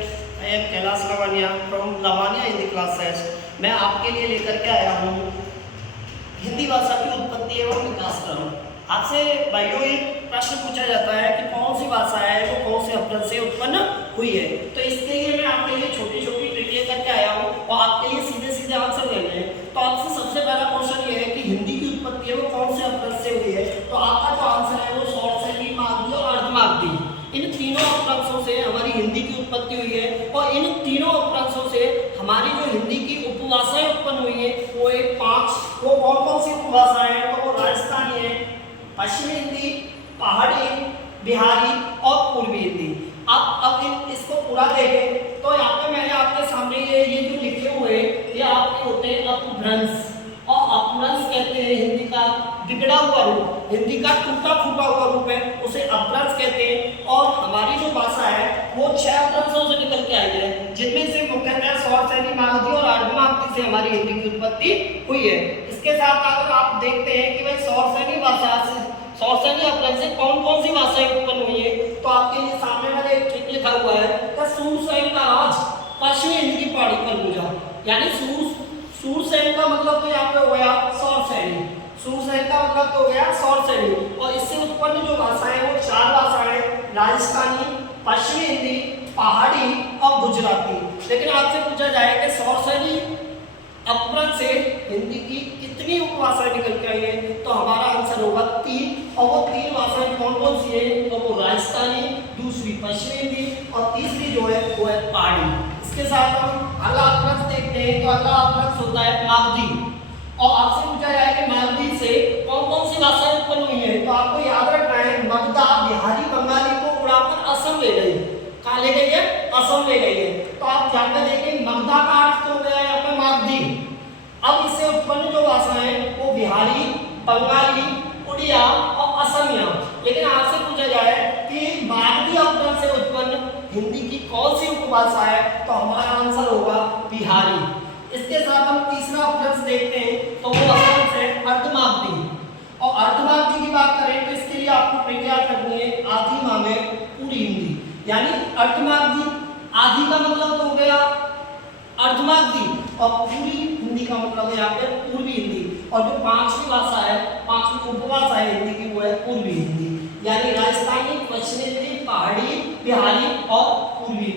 students, I am Kailash Lavania from Lavania Hindi classes. मैं आपके लिए लेकर के आया हूँ हिंदी भाषा की उत्पत्ति एवं विकास क्रम। आपसे भाइयों एक प्रश्न पूछा जाता है कि कौन सी भाषा है वो कौन से अपभ्रंश से उत्पन्न हुई है। तो इसके लिए मैं आपके लिए छोटी छोटी ट्रिक करके आया हूँ और आपके लिए सीधे सीधे आंसर देने हैं। तो आपसे सबसे पहला क्वेश्चन ये है कि हिंदी की उत्पत्ति है वो कौन से अपभ्रंश से हुई है। तो आपका जो आंसर है वो शॉर्ट सेमी, मागधी और अर्धमागधी, इन तीनों अपभ्रंशों से हमारी हिंदी की उत्पत्ति हुई है। और इन तीनों अपभ्रंशों से हमारी जो हिंदी की उपभाषाएं उत्पन्न हुई है वो एक 5, वो कौन कौन सी उपभाषाएं हैं। तो वो राजस्थानी है, पश्चिमी हिंदी, पहाड़ी, बिहारी और पूर्वी हिंदी। अब इसको पूरा देखें तो यहाँ पे मैंने आपके सामने ये जो लिखे हुए ये आपके होते हैं अपभ्रंश। और अपभ्रंश कहते हैं हिंदी का बिगड़ा हुआ रूप, हिंदी का टूटा फूटा हुआ रूप है, उसे अपभ्रंश कहते हैं। और हमारी जो भाषा है वो 6 अपभ्रंशों से निकल के आई है, जिनमें से मुख्यतः स्वर शैली, मागधी और अर्धमागधी से हमारी हिंदी की उत्पत्ति हुई है। इसके साथ अगर आप देखते हैं कि भाई स्वर शैली भाषा से, स्वर शैली अपभ्रंश से कौन कौन सी भाषाएं उत्पन्न हुई है, तो आपके लिए सामने वाले एक ट्रिक लिखा हुआ है कि सूरसेन का राज पश्चिमी हिंद की पहाड़ी पर गुजरा। यानी सूरसेन का मतलब तो यहाँ पे हो गया स्वर शैली, सूरसेन का मतलब तो हो गया स्वर शैली। और इससे उत्पन्न जो भाषाएं वो 4 भाषाएं, राजस्थानी, पश्चिमी हिंदी, पहाड़ी और गुजराती। लेकिन आपसे पूछा जाए कि स्वर शैली अपभ्रंश से हिंदी की कितनी उपभाषाएं निकल के आई है, तो हमारा आंसर होगा 3। और वो 3 भाषाएं कौन कौन सी है, तो वो राजस्थानी, दूसरी पश्चिमी हिंदी और तीसरी जो है वो है पहाड़ी। इसके साथ हम अगला अपभ्रंश देखते हैं। तो अगला अपभ्रंश होता है मागधी। और आपसे पूछा जाए कि मागधी से कौन कौन सी भाषाएं उत्पन्न हुई है, तो आपको याद रखना है मगधा बिहारी बंगाली को उड़ाकर असम ले गई। कहाँ ले गई है, असम ले गई है। तो आप यहाँ पे देखिए मगधा का अर्थ तो हो गया यहाँ पे मागधी। अब इससे उत्पन्न जो भाषाएं हैं वो बिहारी, बंगाली, उड़िया और असमिया। लेकिन आपसे पूछा जाए कि मागधी अपभ्रंश से उत्पन्न हिंदी की कौन सी उपभाषा है, तो हमारा आंसर होगा बिहारी। इसके साथ हम तीसरा अपभ्रंश देखते हैं, तो वो अपभ्रंश है अर्धमागधी। और अर्धमागधी की बात करें तो इसके लिए आपको ट्रिक याद रखनी है, आधी मांगे पूरी हिंदी। यानी अर्धमागधी, आधी का मतलब तो हो गया अर्धमागधी और पूरी हिंदी का मतलब है यहाँ पे पूर्वी हिंदी। और जो 5वीं भाषा है, 5वीं उपभाषा है हिंदी की वो है पूर्वी हिंदी। यानी राजस्थानी, पश्चिमी हिंदी, पहाड़ी, बिहारी और पूर्वी।